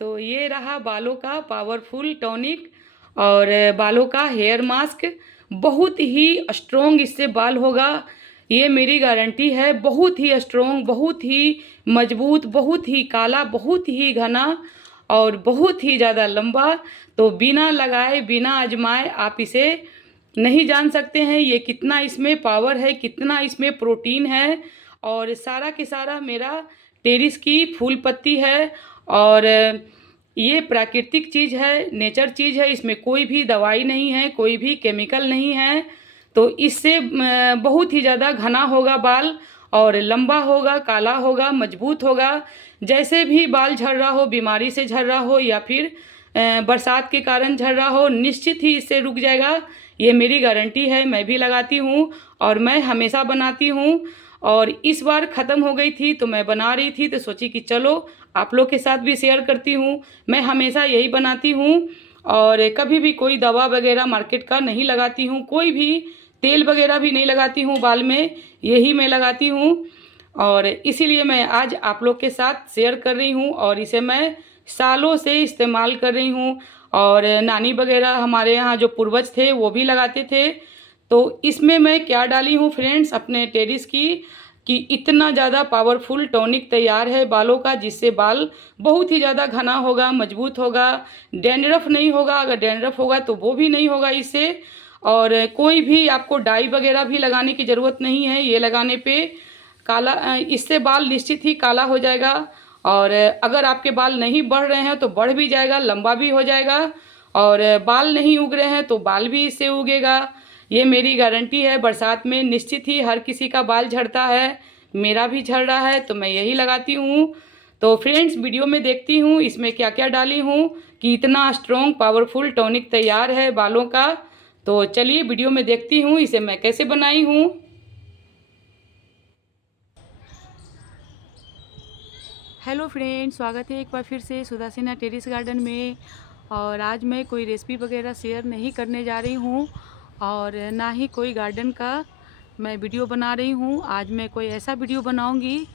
तो ये रहा बालों का पावरफुल टॉनिक और बालों का हेयर मास्क। बहुत ही स्ट्रोंग इससे बाल होगा, ये मेरी गारंटी है। बहुत ही स्ट्रोंग, बहुत ही मजबूत, बहुत ही काला, बहुत ही घना और बहुत ही ज़्यादा लंबा। तो बिना लगाए बिना आजमाए आप इसे नहीं जान सकते हैं ये कितना इसमें पावर है, कितना इसमें प्रोटीन है। और सारा के सारा मेरा टेरिस की फूल पत्ती है और ये प्राकृतिक चीज़ है, नेचर चीज़ है। इसमें कोई भी दवाई नहीं है, कोई भी केमिकल नहीं है। तो इससे बहुत ही ज़्यादा घना होगा बाल और लंबा होगा, काला होगा, मजबूत होगा। जैसे भी बाल झड़ रहा हो, बीमारी से झड़ रहा हो या फिर बरसात के कारण झड़ रहा हो, निश्चित ही इससे रुक जाएगा। ये मेरी गारंटी है, मैं भी लगाती हूँ और मैं हमेशा बनाती हूँ। और इस बार ख़त्म हो गई थी तो मैं बना रही थी तो सोची कि चलो आप लोग के साथ भी शेयर करती हूँ। मैं हमेशा यही बनाती हूँ और कभी भी कोई दवा वगैरह मार्केट का नहीं लगाती हूँ, कोई भी तेल वगैरह भी नहीं लगाती हूँ बाल में, यही मैं लगाती हूँ। और इसीलिए मैं आज आप लोग के साथ शेयर कर रही हूँ और इसे मैं सालों से इस्तेमाल कर रही हूँ। और नानी वगैरह हमारे यहाँ जो पूर्वज थे वो भी लगाते थे। तो इसमें मैं क्या डाली हूँ फ्रेंड्स अपने टेरिस की, कि इतना ज़्यादा पावरफुल टॉनिक तैयार है बालों का, जिससे बाल बहुत ही ज़्यादा घना होगा, मजबूत होगा, डैंड्रफ नहीं होगा। अगर डैंड्रफ होगा तो वो भी नहीं होगा इससे। और कोई भी आपको डाई वगैरह भी लगाने की ज़रूरत नहीं है। ये लगाने पे काला इससे बाल निश्चित ही काला हो जाएगा। और अगर आपके बाल नहीं बढ़ रहे हैं तो बढ़ भी जाएगा, लंबा भी हो जाएगा। और बाल नहीं उग रहे हैं तो बाल भी इससे उगेगा। ये मेरी गारंटी है। बरसात में निश्चित ही हर किसी का बाल झड़ता है, मेरा भी झड़ रहा है, तो मैं यही लगाती हूँ। तो फ्रेंड्स वीडियो में देखती हूँ इसमें क्या क्या डाली हूँ कि इतना स्ट्रॉन्ग पावरफुल टॉनिक तैयार है बालों का। तो चलिए वीडियो में देखती हूँ इसे मैं कैसे बनाई हूँ। हेलो फ्रेंड्स, स्वागत है एक बार फिर से सुधा सिन्हा टेरिस गार्डन में। और आज मैं कोई रेसिपी वगैरह शेयर नहीं करने जा रही हूँ और ना ही कोई गार्डन का मैं वीडियो बना रही हूँ। आज मैं कोई ऐसा वीडियो बनाऊँगी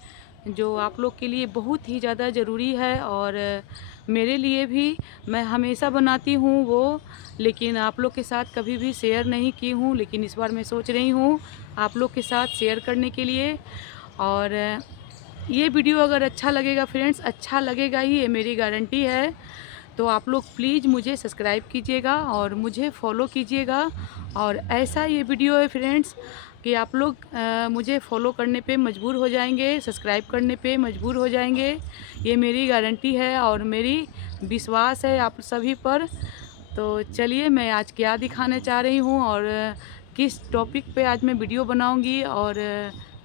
जो आप लोग के लिए बहुत ही ज़्यादा ज़रूरी है और मेरे लिए भी। मैं हमेशा बनाती हूँ वो, लेकिन आप लोग के साथ कभी भी शेयर नहीं की हूँ, लेकिन इस बार मैं सोच रही हूँ आप लोग के साथ शेयर करने के लिए। और ये वीडियो अगर अच्छा लगेगा फ्रेंड्स, अच्छा लगेगा ही, ये मेरी गारंटी है। तो आप लोग प्लीज़ मुझे सब्सक्राइब कीजिएगा और मुझे फॉलो कीजिएगा। और ऐसा ये वीडियो है फ्रेंड्स कि आप लोग मुझे फॉलो करने पे मजबूर हो जाएंगे, सब्सक्राइब करने पे मजबूर हो जाएंगे। ये मेरी गारंटी है और मेरी विश्वास है आप सभी पर। तो चलिए मैं आज क्या दिखाने चाह रही हूँ और किस टॉपिक पे आज मैं वीडियो बनाऊँगी और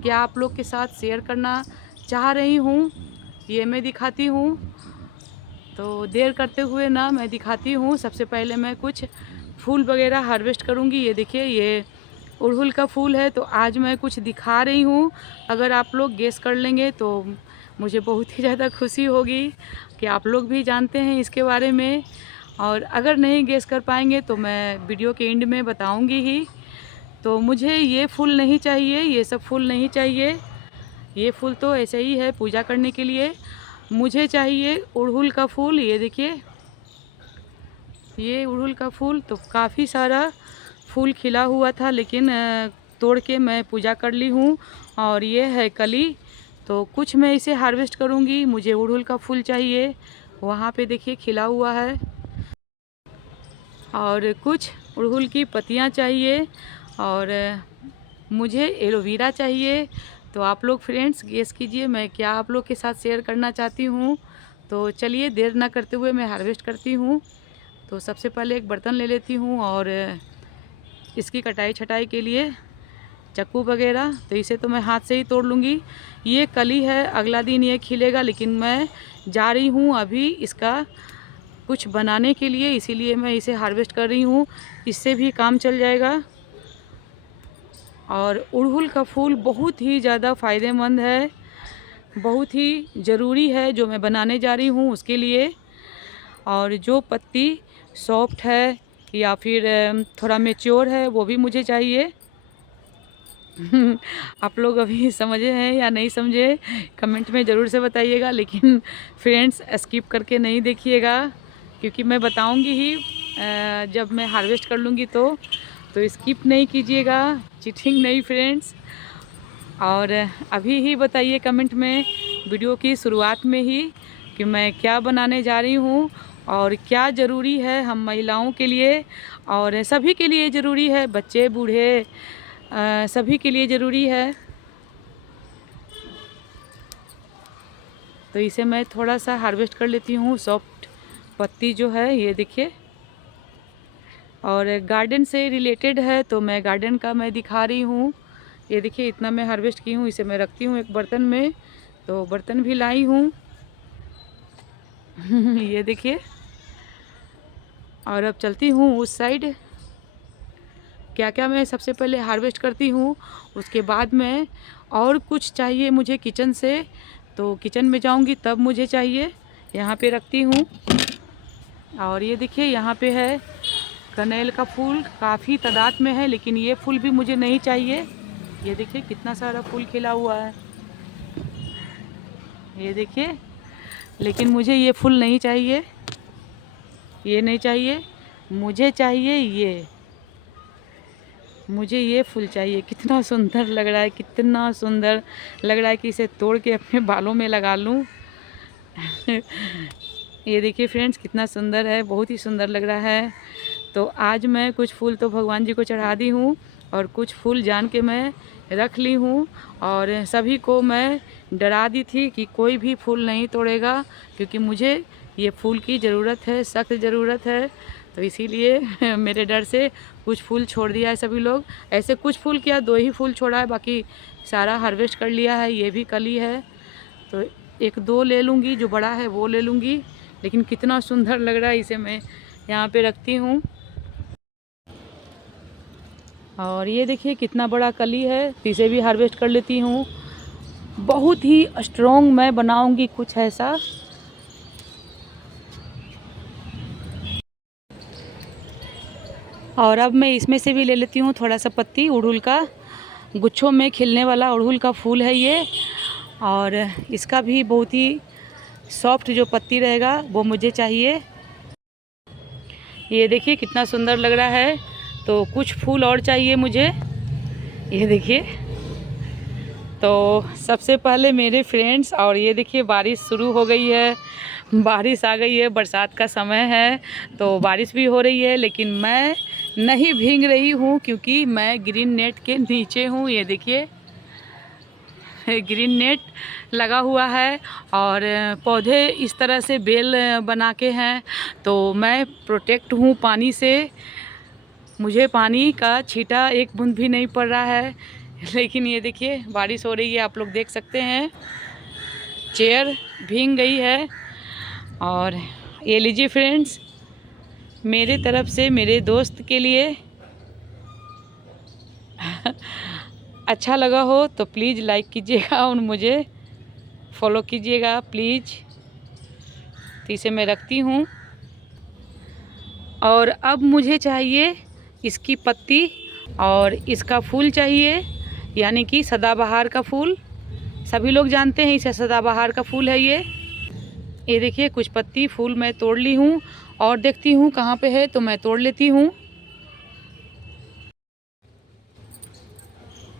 क्या आप लोग के साथ शेयर करना चाह रही हूँ, ये मैं दिखाती हूँ। तो देर करते हुए ना मैं दिखाती हूँ। सबसे पहले मैं कुछ फूल वगैरह हार्वेस्ट करूँगी। ये देखिए, ये अड़हुल का फूल है। तो आज मैं कुछ दिखा रही हूँ, अगर आप लोग गेस कर लेंगे तो मुझे बहुत ही ज़्यादा खुशी होगी कि आप लोग भी जानते हैं इसके बारे में। और अगर नहीं गेस कर पाएंगे तो मैं वीडियो के एंड में बताऊँगी ही। तो मुझे ये फूल नहीं चाहिए, ये सब फूल नहीं चाहिए। ये फूल तो ऐसे ही है पूजा करने के लिए। मुझे चाहिए अड़हुल का फूल। ये देखिए, ये अड़हुल का फूल तो काफ़ी सारा फूल खिला हुआ था, लेकिन तोड़ के मैं पूजा कर ली हूँ। और ये है कली, तो कुछ मैं इसे हार्वेस्ट करूँगी। मुझे अड़हुल का फूल चाहिए, वहाँ पे देखिए खिला हुआ है। और कुछ अड़हुल की पत्तियाँ चाहिए और मुझे एलोवेरा चाहिए। तो आप लोग फ्रेंड्स गेस कीजिए मैं क्या आप लोग के साथ शेयर करना चाहती हूँ। तो चलिए देर ना करते हुए मैं हार्वेस्ट करती हूँ। तो सबसे पहले एक बर्तन ले लेती हूँ और इसकी कटाई छटाई के लिए चाकू वगैरह, तो इसे तो मैं हाथ से ही तोड़ लूँगी। ये कली है, अगला दिन ये खिलेगा, लेकिन मैं जा रही हूँ अभी इसका कुछ बनाने के लिए, इसीलिए मैं इसे हार्वेस्ट कर रही हूँ। इससे भी काम चल जाएगा। और अड़हुल का फूल बहुत ही ज़्यादा फ़ायदेमंद है, बहुत ही ज़रूरी है जो मैं बनाने जा रही हूँ उसके लिए। और जो पत्ती सॉफ्ट है या फिर थोड़ा मैच्योर है वो भी मुझे चाहिए। आप लोग अभी समझे हैं या नहीं समझे, कमेंट में ज़रूर से बताइएगा। लेकिन फ्रेंड्स स्किप करके नहीं देखिएगा, क्योंकि मैं बताऊंगी ही जब मैं हार्वेस्ट कर लूँगी तो स्किप नहीं कीजिएगा, चीटिंग नहीं फ्रेंड्स। और अभी ही बताइए कमेंट में वीडियो की शुरुआत में ही कि मैं क्या बनाने जा रही हूँ और क्या ज़रूरी है हम महिलाओं के लिए, और सभी के लिए ज़रूरी है, बच्चे बूढ़े सभी के लिए ज़रूरी है। तो इसे मैं थोड़ा सा हार्वेस्ट कर लेती हूँ। सॉफ्ट पत्ती जो है ये देखिए, और गार्डन से रिलेटेड है तो मैं गार्डन का मैं दिखा रही हूँ। ये देखिए इतना मैं हार्वेस्ट की हूँ। इसे मैं रखती हूँ एक बर्तन में, तो बर्तन भी लाई हूँ। ये देखिए, और अब चलती हूँ उस साइड। क्या क्या मैं सबसे पहले हार्वेस्ट करती हूँ, उसके बाद में और कुछ चाहिए मुझे किचन से, तो किचन में जाऊँगी तब मुझे चाहिए। यहाँ पे रखती हूँ। और ये देखिए यहाँ पे है कनेल का फूल, काफ़ी तादाद में है, लेकिन ये फूल भी मुझे नहीं चाहिए। ये देखिए कितना सारा फूल खिला हुआ है, ये देखिए, लेकिन मुझे ये फूल नहीं चाहिए, ये नहीं चाहिए, मुझे चाहिए ये, मुझे ये फूल चाहिए। कितना सुंदर लग रहा है, कितना सुंदर लग रहा है कि इसे तोड़ के अपने बालों में लगा लूं। ये देखिए फ्रेंड्स कितना सुंदर है, बहुत ही सुंदर लग रहा है। तो आज मैं कुछ फूल तो भगवान जी को चढ़ा दी हूँ, और कुछ फूल जान के मैं रख ली हूँ। और सभी को मैं डरा दी थी कि कोई भी फूल नहीं तोड़ेगा, क्योंकि मुझे ये फूल की ज़रूरत है, सख्त ज़रूरत है। तो इसीलिए मेरे डर से कुछ फूल छोड़ दिया है सभी लोग। ऐसे कुछ फूल क्या, 2 ही फूल छोड़ा है, बाकी सारा हार्वेस्ट कर लिया है। ये भी कली है, तो 1-2 ले लूँगी, जो बड़ा है वो ले लूँगी। लेकिन कितना सुंदर लग रहा है, इसे मैं यहाँ पे रखती हूँ। और ये देखिए कितना बड़ा कली है, तो इसे भी हार्वेस्ट कर लेती हूँ। बहुत ही स्ट्रॉन्ग मैं बनाऊँगी कुछ ऐसा। और अब मैं इसमें से भी ले लेती हूँ थोड़ा सा पत्ती अड़हुल का, गुच्छों में खिलने वाला अड़हुल का फूल है ये। और इसका भी बहुत ही सॉफ्ट जो पत्ती रहेगा वो मुझे चाहिए। ये देखिए कितना सुंदर लग रहा है। तो कुछ फूल और चाहिए मुझे, ये देखिए। तो सबसे पहले मेरे फ्रेंड्स, और ये देखिए बारिश शुरू हो गई है, बारिश आ गई है, बरसात का समय है, तो बारिश भी हो रही है, लेकिन मैं नहीं भीग रही हूँ क्योंकि मैं ग्रीन नेट के नीचे हूँ। ये देखिए ग्रीन नेट लगा हुआ है, और पौधे इस तरह से बेल बना के हैं, तो मैं प्रोटेक्ट हूँ पानी से। मुझे पानी का छींटा एक बूंद भी नहीं पड़ रहा है। लेकिन ये देखिए बारिश हो रही है, आप लोग देख सकते हैं, चेयर भीग गई है। और ये लीजिए फ्रेंड्स, मेरे तरफ से मेरे दोस्त के लिए अच्छा लगा हो तो प्लीज़ लाइक कीजिएगा और मुझे फॉलो कीजिएगा प्लीज़। तो इसे मैं रखती हूँ। और अब मुझे चाहिए इसकी पत्ती, और इसका फूल चाहिए, यानी कि सदाबहार का फूल। सभी लोग जानते हैं इसे सदाबहार का फूल है ये देखिए कुछ पत्ती फूल मैं तोड़ ली हूँ, और देखती हूँ कहाँ पे है तो मैं तोड़ लेती हूँ।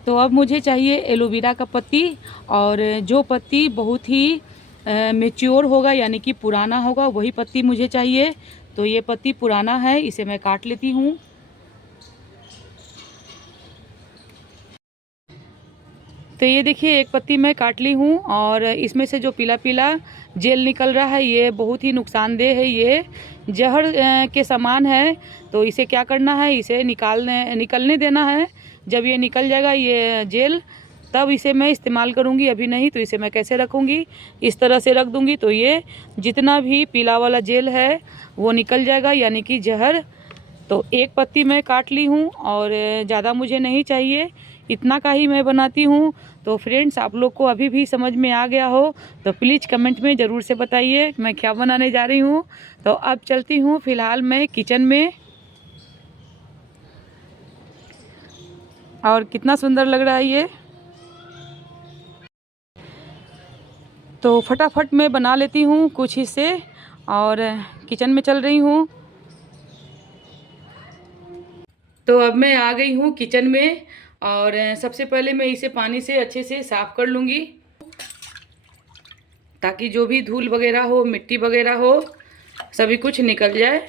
तो अब मुझे चाहिए एलोवेरा का पत्ती, और जो पत्ती बहुत ही मैच्योर होगा, यानी कि पुराना होगा, वही पत्ती मुझे चाहिए। तो ये पत्ती पुराना है, इसे मैं काट लेती हूँ। तो ये देखिए एक पत्ती मैं काट ली हूँ, और इसमें से जो पीला पीला जेल निकल रहा है ये बहुत ही नुकसानदेह है, ये जहर के समान है। तो इसे क्या करना है, इसे निकलने देना है। जब ये निकल जाएगा ये जेल, तब इसे मैं इस्तेमाल करूँगी, अभी नहीं। तो इसे मैं कैसे रखूँगी, इस तरह से रख दूँगी, तो ये जितना भी पीला वाला जेल है वो निकल जाएगा, यानी कि जहर। तो एक पत्ती मैं काट ली हूँ, और ज़्यादा मुझे नहीं चाहिए, इतना का ही मैं बनाती हूँ। तो फ्रेंड्स आप लोग को अभी भी समझ में आ गया हो तो प्लीज़ कमेंट में ज़रूर से बताइए मैं क्या बनाने जा रही हूँ। तो अब चलती हूँ फ़िलहाल मैं किचन में। और कितना सुंदर लग रहा है ये। तो फटाफट मैं बना लेती हूँ कुछ हिस्से और किचन में चल रही हूँ। तो अब मैं आ गई हूँ किचन में और सबसे पहले मैं इसे पानी से अच्छे से साफ़ कर लूँगी ताकि जो भी धूल वगैरह हो, मिट्टी वगैरह हो, सभी कुछ निकल जाए।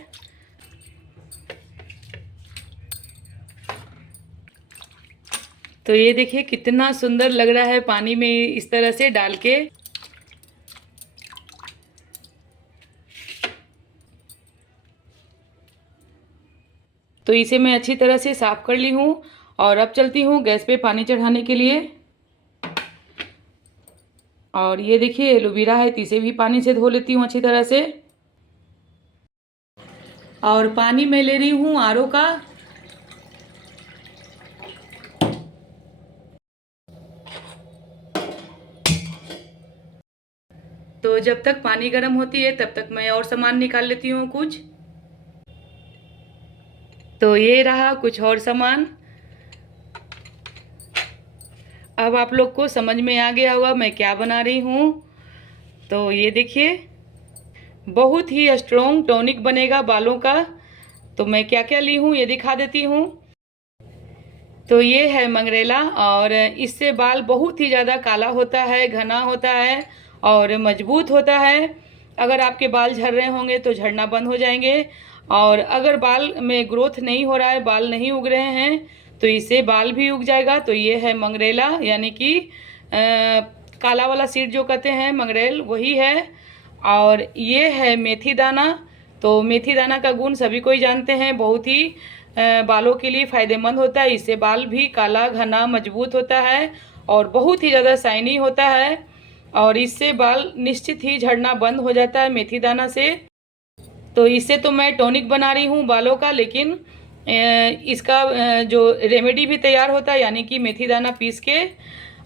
तो ये देखिए कितना सुंदर लग रहा है पानी में इस तरह से डाल के। तो इसे मैं अच्छी तरह से साफ़ कर ली हूँ और अब चलती हूँ गैस पे पानी चढ़ाने के लिए। और ये देखिए एलोवेरा है, तो इसे भी पानी से धो लेती हूँ अच्छी तरह से। और पानी मैं ले रही हूँ आरओ का। तो जब तक पानी गर्म होती है तब तक मैं और सामान निकाल लेती हूँ कुछ। तो ये रहा कुछ और सामान। अब आप लोग को समझ में आ गया होगा मैं क्या बना रही हूँ। तो ये देखिए बहुत ही स्ट्रॉन्ग टॉनिक बनेगा बालों का। तो मैं क्या क्या ली हूँ ये दिखा देती हूँ। तो ये है मंगरेला और इससे बाल बहुत ही ज़्यादा काला होता है, घना होता है और मजबूत होता है। अगर आपके बाल झड़ रहे होंगे तो झड़ना बंद हो जाएंगे। और अगर बाल में ग्रोथ नहीं हो रहा है, बाल नहीं उग रहे हैं, तो इससे बाल भी उग जाएगा। तो ये है मंगरेला, यानी कि काला वाला सीड जो कहते हैं मंगरेल, वही है। और ये है मेथी दाना। तो मेथी दाना का गुण सभी कोई जानते हैं, बहुत ही बालों के लिए फ़ायदेमंद होता है। इससे बाल भी काला, घना, मजबूत होता है और बहुत ही ज़्यादा शाइनी होता है। और इससे बाल निश्चित ही झड़ना बंद हो जाता है मेथी दाना से। तो इससे तो मैं टॉनिक बना रही हूँ बालों का, लेकिन इसका जो रेमेडी भी तैयार होता है, यानी कि मेथी दाना पीस के।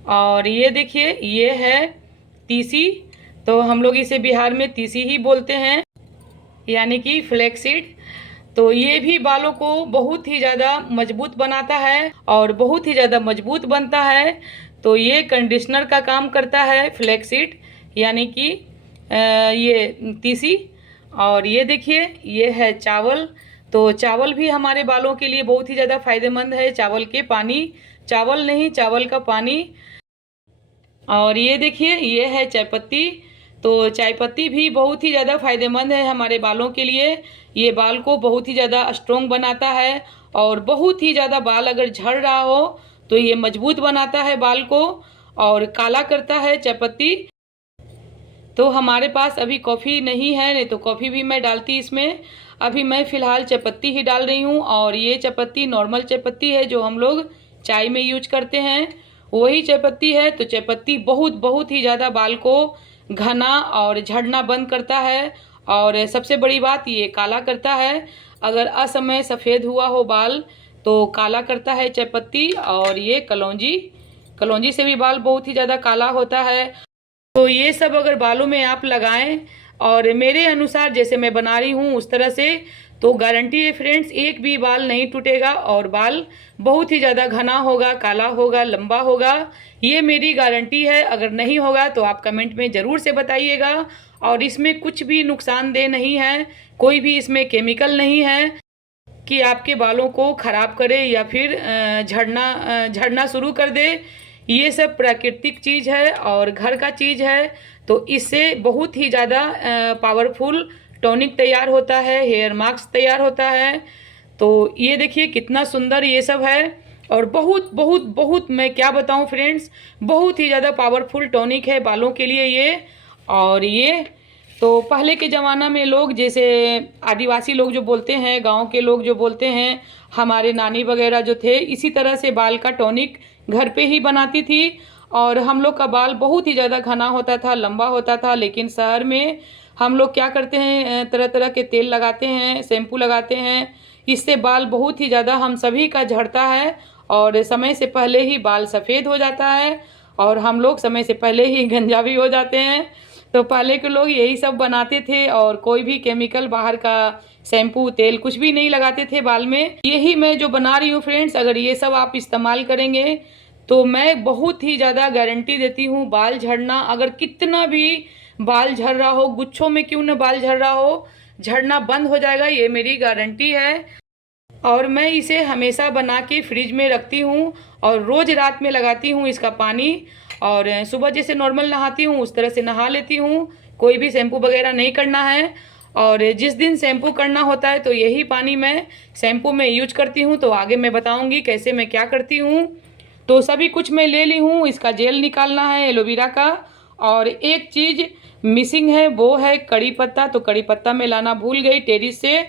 और ये देखिए ये है तीसी। तो हम लोग इसे बिहार में तीसी ही बोलते हैं, यानी कि फ्लैक्सीड। तो ये भी बालों को बहुत ही ज़्यादा मजबूत बनाता है और बहुत ही ज़्यादा मजबूत बनता है। तो ये कंडीशनर का काम करता है फ्लैक्सीड, यानी कि ये तीसी। और ये देखिए ये है चावल। तो चावल भी हमारे बालों के लिए बहुत ही ज़्यादा फायदेमंद है। चावल के पानी, चावल नहीं, चावल का पानी। और ये देखिए ये है चायपत्ती। तो चायपत्ती भी बहुत ही ज़्यादा फायदेमंद है हमारे बालों के लिए। ये बाल को बहुत ही ज़्यादा स्ट्रॉन्ग बनाता है और बहुत ही ज़्यादा बाल अगर झड़ रहा हो तो ये मजबूत बनाता है बाल को और काला करता है चायपत्ती। तो हमारे पास अभी कॉफ़ी नहीं है, नहीं तो कॉफ़ी भी मैं डालती इसमें। अभी मैं फ़िलहाल चायपत्ती ही डाल रही हूँ। और ये चायपत्ती नॉर्मल चायपत्ती है जो हम लोग चाय में यूज करते हैं, वही चायपत्ती है। तो चायपत्ती बहुत बहुत ही ज़्यादा बाल को घना और झड़ना बंद करता है। और सबसे बड़ी बात ये काला करता है। अगर असमय सफ़ेद हुआ हो बाल तो काला करता है चायपत्ती। और ये कलौंजी, कलौंजी से भी बाल बहुत ही ज़्यादा काला होता है। तो ये सब अगर बालों में आप लगाएं और मेरे अनुसार जैसे मैं बना रही हूँ उस तरह से, तो गारंटी है फ्रेंड्स एक भी बाल नहीं टूटेगा और बाल बहुत ही ज़्यादा घना होगा, काला होगा, लंबा होगा। ये मेरी गारंटी है। अगर नहीं होगा तो आप कमेंट में ज़रूर से बताइएगा। और इसमें कुछ भी नुकसानदेह नहीं है, कोई भी इसमें केमिकल नहीं है कि आपके बालों को ख़राब करे या फिर झड़ना शुरू कर दे। ये सब प्राकृतिक चीज़ है और घर का चीज़ है। तो इससे बहुत ही ज़्यादा पावरफुल टॉनिक तैयार होता है, हेयर मास्क तैयार होता है। तो ये देखिए कितना सुंदर ये सब है। और बहुत बहुत बहुत मैं क्या बताऊं फ्रेंड्स, बहुत ही ज़्यादा पावरफुल टॉनिक है बालों के लिए ये। और ये तो पहले के ज़माना में लोग, जैसे आदिवासी लोग जो बोलते हैं, गांव के लोग जो बोलते हैं, हमारे नानी वगैरह जो थे, इसी तरह से बाल का टॉनिक घर पे ही बनाती थी। और हम लोग का बाल बहुत ही ज़्यादा घना होता था, लंबा होता था। लेकिन शहर में हम लोग क्या करते हैं, तरह तरह के तेल लगाते हैं, शैम्पू लगाते हैं। इससे बाल बहुत ही ज़्यादा हम सभी का झड़ता है और समय से पहले ही बाल सफ़ेद हो जाता है और हम लोग समय से पहले ही गंजा भी हो जाते हैं। तो पहले के लोग यही सब बनाते थे और कोई भी केमिकल बाहर का शैम्पू तेल कुछ भी नहीं लगाते थे बाल में। यही मैं जो बना रही हूँ फ्रेंड्स, अगर ये सब आप इस्तेमाल करेंगे तो मैं बहुत ही ज़्यादा गारंटी देती हूँ, बाल झड़ना अगर कितना भी बाल झड़ रहा हो, गुच्छों में क्यों ना बाल झड़ रहा हो, झड़ना बंद हो जाएगा, ये मेरी गारंटी है। और मैं इसे हमेशा बना के फ्रिज में रखती हूँ और रोज़ रात में लगाती हूँ इसका पानी, और सुबह जैसे नॉर्मल नहाती हूँ उस तरह से नहा लेती हूँ। कोई भी शैम्पू वगैरह नहीं करना है, और जिस दिन शैम्पू करना होता है तो यही पानी मैं शैम्पू में यूज करती हूँ। तो आगे मैं बताऊँगी कैसे मैं क्या करती हूँ। तो सभी कुछ मैं ले ली हूँ, इसका जेल निकालना है एलोवेरा का, और एक चीज़ मिसिंग है वो है कड़ी पत्ता। तो कड़ी पत्ता मैं लाना भूल गई टेरिस से,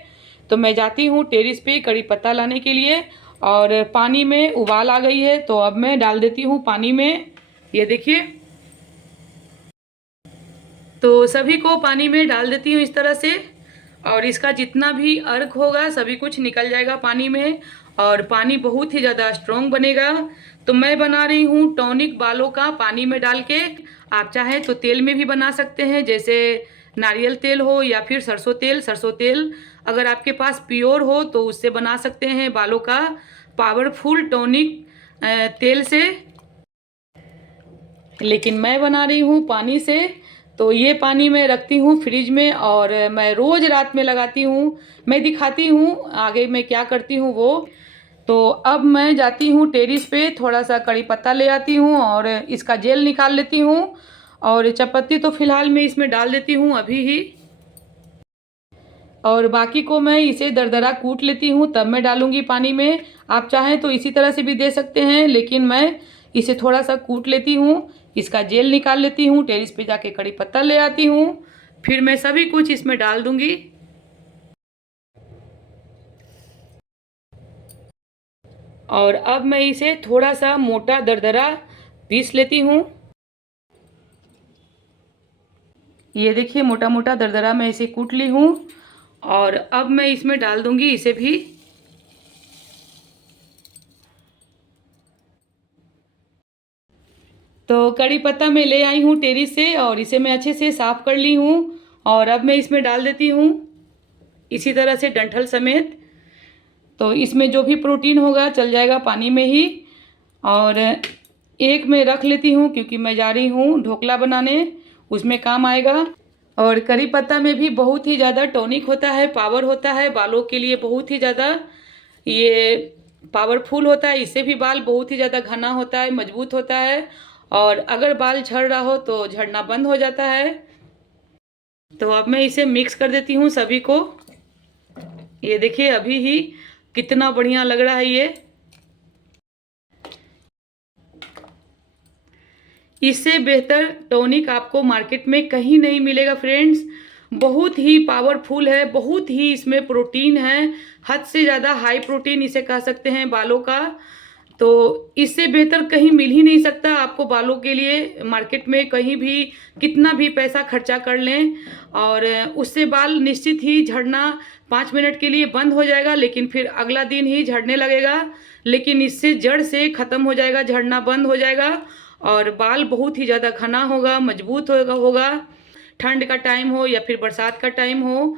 तो मैं जाती हूँ टेरिस पे कड़ी पत्ता लाने के लिए। और पानी में उबाल आ गई है तो अब मैं डाल देती हूँ पानी में, ये देखिए। तो सभी को पानी में डाल देती हूँ इस तरह से, और इसका जितना भी अर्क होगा सभी कुछ निकल जाएगा पानी में, और पानी बहुत ही ज़्यादा स्ट्रॉन्ग बनेगा। तो मैं बना रही हूँ टॉनिक बालों का पानी में डाल के। आप चाहें तो तेल में भी बना सकते हैं, जैसे नारियल तेल हो या फिर सरसों तेल। सरसों तेल अगर आपके पास प्योर हो तो उससे बना सकते हैं बालों का पावरफुल टॉनिक तेल से, लेकिन मैं बना रही हूँ पानी से। तो ये पानी मैं रखती हूँ फ्रिज में और मैं रोज़ रात में लगाती हूँ। मैं दिखाती हूँ आगे मैं क्या करती हूँ वो। तो अब मैं जाती हूँ टेरिस पे, थोड़ा सा कड़ी पत्ता ले आती हूँ और इसका जेल निकाल लेती हूँ, और चायपत्ती तो फ़िलहाल मैं इसमें डाल देती हूँ अभी ही, और बाकी को मैं इसे दरदरा कूट लेती हूँ तब मैं डालूँगी पानी में। आप चाहें तो इसी तरह से भी दे सकते हैं, लेकिन मैं इसे थोड़ा सा कूट लेती हूँ, इसका जेल निकाल लेती हूँ, टेरिस पे जाके कड़ी पत्ता ले आती हूँ, फिर मैं सभी कुछ इसमें डाल दूँगी। और अब मैं इसे थोड़ा सा मोटा दरदरा पीस लेती हूँ। ये देखिए मोटा मोटा दरदरा मैं इसे कूट ली हूँ, और अब मैं इसमें डाल दूँगी इसे भी। तो कड़ी पत्ता मैं ले आई हूँ टेरिस से और इसे मैं अच्छे से साफ़ कर ली हूँ, और अब मैं इसमें डाल देती हूँ इसी तरह से डंठल समेत। तो इसमें जो भी प्रोटीन होगा चल जाएगा पानी में ही, और एक मैं रख लेती हूँ क्योंकि मैं जा रही हूँ ढोकला बनाने, उसमें काम आएगा। और करी पत्ता में भी बहुत ही ज़्यादा टॉनिक होता है, पावर होता है बालों के लिए, बहुत ही ज़्यादा ये पावरफुल होता है। इससे भी बाल बहुत ही ज़्यादा घना होता है, मजबूत होता है, और अगर बाल झड़ रहा हो तो झड़ना बंद हो जाता है। तो अब मैं इसे मिक्स कर देती हूँ सभी को। ये देखिए अभी ही कितना बढ़िया लग रहा है ये। इससे बेहतर टॉनिक आपको मार्केट में कहीं नहीं मिलेगा फ्रेंड्स। बहुत ही पावरफुल है, बहुत ही इसमें प्रोटीन है, हद से ज़्यादा हाई प्रोटीन इसे कह सकते हैं बालों का। तो इससे बेहतर कहीं मिल ही नहीं सकता आपको बालों के लिए मार्केट में, कहीं भी कितना भी पैसा खर्चा कर लें, और उससे बाल निश्चित ही झड़ना 5 मिनट के लिए बंद हो जाएगा, लेकिन फिर अगला दिन ही झड़ने लगेगा। लेकिन इससे जड़ से ख़त्म हो जाएगा, झड़ना बंद हो जाएगा, और बाल बहुत ही ज़्यादा घना होगा, मजबूत होगा। ठंड का टाइम हो या फिर बरसात का टाइम हो,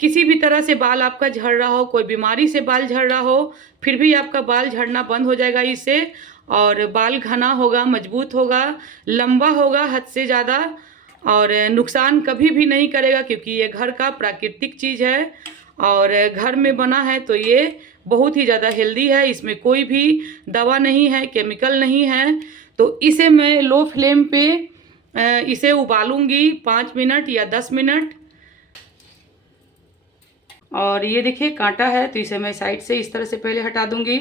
किसी भी तरह से बाल आपका झड़ रहा हो, कोई बीमारी से बाल झड़ रहा हो, फिर भी आपका बाल झड़ना बंद हो जाएगा इससे, और बाल घना होगा, मजबूत होगा, लंबा होगा हद से ज़्यादा, और नुकसान कभी भी नहीं करेगा क्योंकि ये घर का प्राकृतिक चीज़ है और घर में बना है। तो ये बहुत ही ज़्यादा हेल्दी है, इसमें कोई भी दवा नहीं है, केमिकल नहीं है। तो इसे मैं लो फ्लेम पे इसे उबालूंगी 5 मिनट या 10 मिनट। और ये देखिए कांटा है तो इसे मैं साइड से इस तरह से पहले हटा दूंगी।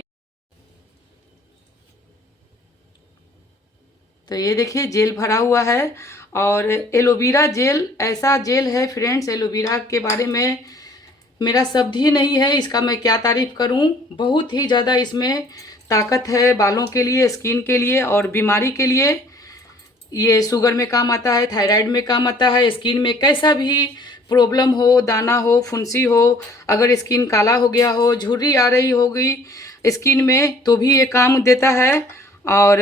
तो ये देखिए जेल भरा हुआ है, और एलोवेरा जेल ऐसा जेल है फ्रेंड्स, एलोवेरा के बारे में मेरा शब्द ही नहीं है, इसका मैं क्या तारीफ़ करूं। बहुत ही ज़्यादा इसमें ताकत है बालों के लिए, स्किन के लिए और बीमारी के लिए। ये शुगर में काम आता है, थायराइड में काम आता है, स्किन में कैसा भी प्रॉब्लम हो, दाना हो, फुंसी हो, अगर स्किन काला हो गया हो, झुर्री आ रही होगी स्किन में, तो भी ये काम देता है। और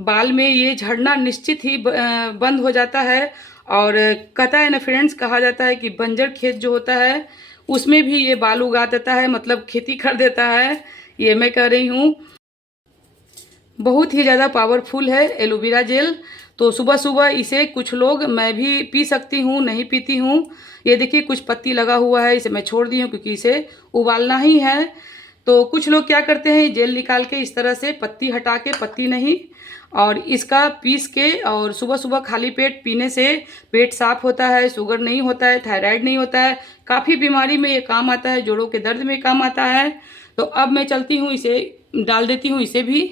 बाल में ये झड़ना निश्चित ही बंद हो जाता है। और कहता है ना फ्रेंड्स, कहा जाता है कि बंजर खेत जो होता है उसमें भी ये बाल उगा देता है, मतलब खेती कर देता है। ये मैं कह रही हूँ। बहुत ही ज़्यादा पावरफुल है एलोवेरा जेल। तो सुबह सुबह इसे कुछ लोग, मैं भी पी सकती हूँ, नहीं पीती हूँ। ये देखिए कुछ पत्ती लगा हुआ है, इसे मैं छोड़ दी हूँ क्योंकि इसे उबालना ही है। तो कुछ लोग क्या करते हैं, जेल निकाल के इस तरह से पत्ती हटा के, पत्ती नहीं, और इसका पीस के और सुबह सुबह खाली पेट पीने से पेट साफ होता है, शुगर नहीं होता है, थायराइड नहीं होता है, काफ़ी बीमारी में ये काम आता है, जोड़ों के दर्द में काम आता है। तो अब मैं चलती हूँ, इसे डाल देती हूँ इसे भी।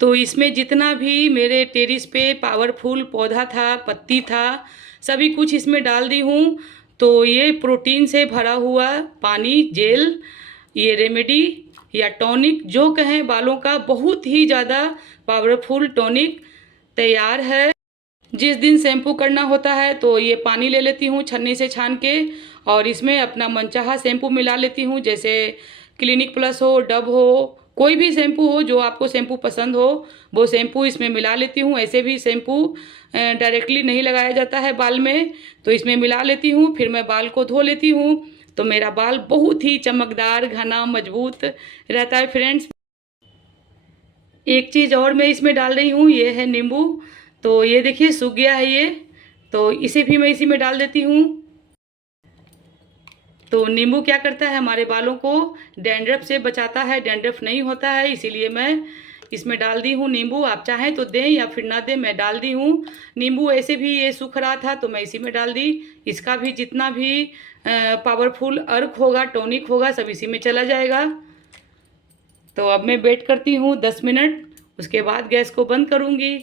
तो इसमें जितना भी मेरे टेरिस पे पावरफुल पौधा था, पत्ती था, सभी कुछ इसमें डाल दी हूँ। तो ये प्रोटीन से भरा हुआ पानी जेल, ये रेमेडी या टॉनिक जो कहें, बालों का बहुत ही ज़्यादा पावरफुल टॉनिक तैयार है। जिस दिन शैम्पू करना होता है तो ये पानी ले लेती हूँ छन्नी से छान के, और इसमें अपना मनचाहा शैम्पू मिला लेती हूँ, जैसे क्लिनिक प्लस हो, डव हो, कोई भी शैम्पू हो, जो आपको शैम्पू पसंद हो वो शैम्पू इसमें मिला लेती हूँ। ऐसे भी शैम्पू डायरेक्टली नहीं लगाया जाता है बाल में, तो इसमें मिला लेती हूँ, फिर मैं बाल को धो लेती हूँ। तो मेरा बाल बहुत ही चमकदार, घना, मजबूत रहता है फ्रेंड्स। एक चीज़ और मैं इसमें डाल रही हूँ, ये है नींबू। तो ये देखिए सूख गया है ये, तो इसे भी मैं इसी में डाल देती हूँ। तो नींबू क्या करता है, हमारे बालों को डैंड्रफ से बचाता है, डैंड्रफ नहीं होता है, इसीलिए मैं इसमें डाल दी हूँ नींबू। आप चाहें तो दें या फिर ना दें, मैं डाल दी हूँ नींबू। ऐसे भी ये सूख रहा था तो मैं इसी में डाल दी। इसका भी जितना भी पावरफुल अर्क होगा, टॉनिक होगा, सब इसी में चला जाएगा। तो अब मैं वेट करती हूँ 10 मिनट, उसके बाद गैस को बंद करूँगी।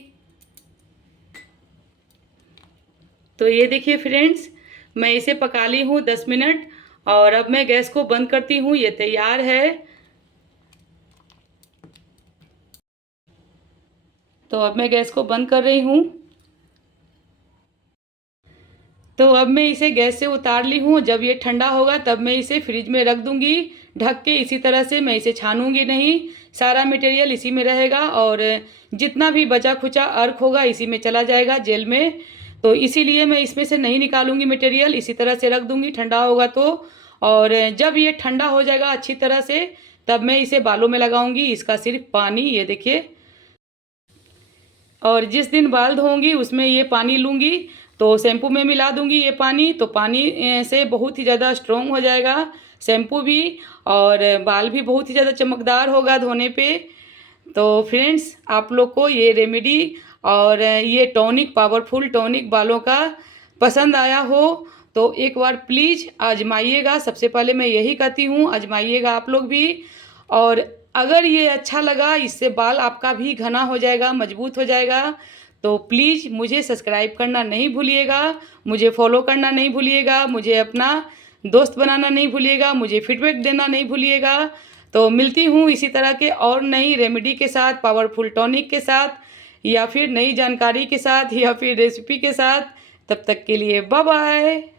तो ये देखिए फ्रेंड्स, मैं इसे पका ली हूँ 10 मिनट, और अब मैं गैस को बंद करती हूँ। ये तैयार है। तो अब मैं गैस को बंद कर रही हूँ। तो अब मैं इसे गैस से उतार ली हूँ। जब ये ठंडा होगा तब मैं इसे फ्रिज में रख दूँगी ढक के। इसी तरह से मैं इसे छानूंगी नहीं, सारा मटेरियल इसी में रहेगा, और जितना भी बचा खुचा अर्क होगा इसी में चला जाएगा जेल में। तो इसीलिए मैं इसमें से नहीं निकालूंगी मटेरियल, इसी तरह से रख दूँगी, ठंडा होगा तो। और जब ये ठंडा हो जाएगा अच्छी तरह से, तब मैं इसे बालों में लगाऊंगी। इसका सिर्फ पानी, ये देखिए, और जिस दिन बाल धोऊंगी उसमें ये पानी लूँगी, तो शैम्पू में मिला दूँगी ये पानी। तो पानी से बहुत ही ज़्यादा स्ट्रॉन्ग हो जाएगा शैम्पू भी, और बाल भी बहुत ही ज़्यादा चमकदार होगा धोने पे। तो फ्रेंड्स, आप लोग को ये रेमेडी और ये टॉनिक, पावरफुल टॉनिक बालों का पसंद आया हो तो एक बार प्लीज़ आजमाइएगा। सबसे पहले मैं यही कहती हूँ, आजमाइएगा आप लोग भी। और अगर ये अच्छा लगा, इससे बाल आपका भी घना हो जाएगा, मजबूत हो जाएगा, तो प्लीज़ मुझे सब्सक्राइब करना नहीं भूलिएगा, मुझे फॉलो करना नहीं भूलिएगा, मुझे अपना दोस्त बनाना नहीं भूलिएगा, मुझे फीडबैक देना नहीं भूलिएगा। तो मिलती हूँ इसी तरह के और नई रेमेडी के साथ, पावरफुल टॉनिक के साथ, या फिर नई जानकारी के साथ, या फिर रेसिपी के साथ। तब तक के लिए बाय बाय।